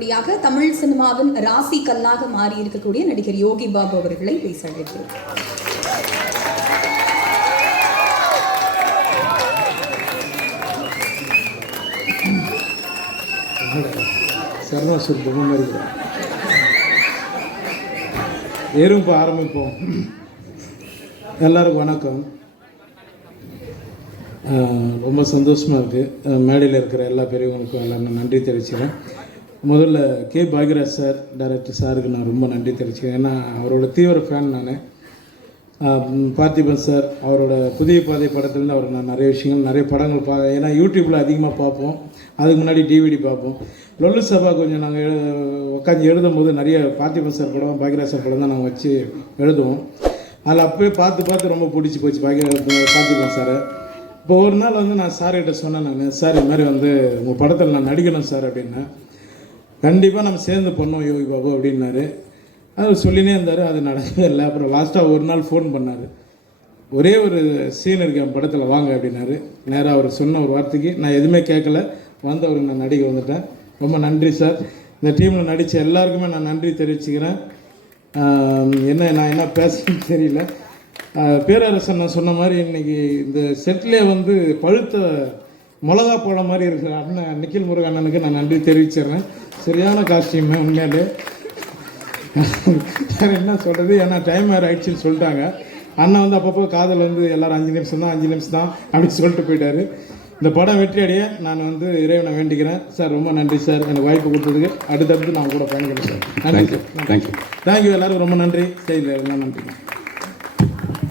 அப்படியாக தமிழ் சினிமாவின் ராசி கல்லாக மாறி இருக்கக்கூடிய நடிகர் யோகி பாபு அவர்களை பேச அழைக்கிறோம். சரணாசூர் பொம்மை ஏறும் இப்போ ஆரம்பிப்போம். எல்லாருக்கும் வணக்கம். ரொம்ப சந்தோஷமாக இருக்குது மேடையில் இருக்கிற எல்லா பெரியவங்களுக்கும் எல்லாம் நன்றி தெரிவிச்சுக்கிறேன். முதல்ல கே. பாக்யராஜ் சார் டைரக்டர் சாருக்கு நான் ரொம்ப நன்றி தெரிவிச்சுக்கிறேன். ஏன்னா அவரோட தீவிர ஃபேன் நான். பார்த்திபன் சார் அவரோட புதிய பாதை படத்துலேருந்து அவர் நான் நிறைய விஷயங்கள் நிறைய படங்கள் பா ஏன்னா யூடியூப்பில் அதிகமாக பார்ப்போம். அதுக்கு முன்னாடி டிவிடி பார்ப்போம். லொல்லு சபா கொஞ்சம் நாங்கள் உட்காந்து எழுதும் போது நிறைய பார்த்திபன் சார் படம் பாக்யராஜ் சார் படம் தான் நாங்கள் வச்சு எழுதுவோம். அதில் அப்போயே பார்த்து பார்த்து ரொம்ப பிடிச்சி போச்சு பாக்யராஜ் பார்த்திபன் சாரை. இப்போ ஒரு நாள் வந்து நான் சார்கிட்ட சொன்னேன் நான் சார் இது மாதிரி வந்து உங்கள் படத்தில் நான் நடிக்கணும் சார் அப்படின்னேன். கண்டிப்பாக நம்ம சேர்ந்து பண்ணோம் யோகி பாபு அப்படின்னாரு. அவர் சொல்லினே இருந்தார் அது நடக்கவே இல்லை அப்புறம் லாஸ்ட்டாக ஒரு நாள் ஃபோன் பண்ணார். ஒரே ஒரு சீன் இருக்கு என் படத்தில் வாங்க அப்படின்னாரு. நேராக அவர் சொன்ன ஒரு வார்த்தைக்கு நான் எதுவுமே கேட்கல. வந்து அவருக்கு நான் நடிக்க வந்துட்டேன். ரொம்ப நன்றி சார் இந்த டீமில் நடித்த எல்லாருக்குமே நான் நன்றி தெரிவிச்சுக்கிறேன். என்ன நான் என்ன பேசணும்னு தெரியல. பேரரசன் நான் சொன்ன மாதிரி இன்னைக்கு இந்த செட்டிலே வந்து பழுத்த மிளகா பழம் மாதிரி இருக்கிற அண்ணன் நிக்கில் முருகன் அண்ணனுக்கு நான் நன்றி தெரிவிச்சிடுறேன். சரியான காஸ்டியூம் உண்மையிலே. வேறு என்ன சொல்கிறது ஏன்னா டைம் வேறு ஆயிடுச்சுன்னு சொல்லிட்டாங்க. அண்ணன் வந்து அப்பப்போ காதல் வந்து எல்லாரும் அஞ்சு நிமிஷம் தான் அஞ்சு நிமிஷம் தான் அப்படின்னு சொல்லிட்டு போயிட்டாரு. இந்த படம் வெற்றி அடைய நான் வந்து இறைவனை வேண்டிக்கிறேன். சார் ரொம்ப நன்றி சார். எனக்கு வாய்ப்பு கொடுத்ததுக்கு அடுத்தடுத்து நான் கூட சார். நன்றி சார். தேங்க்யூ தேங்க்யூ எல்லாருக்கும் ரொம்ப நன்றி. செய்தி எல்லாம் நன்றி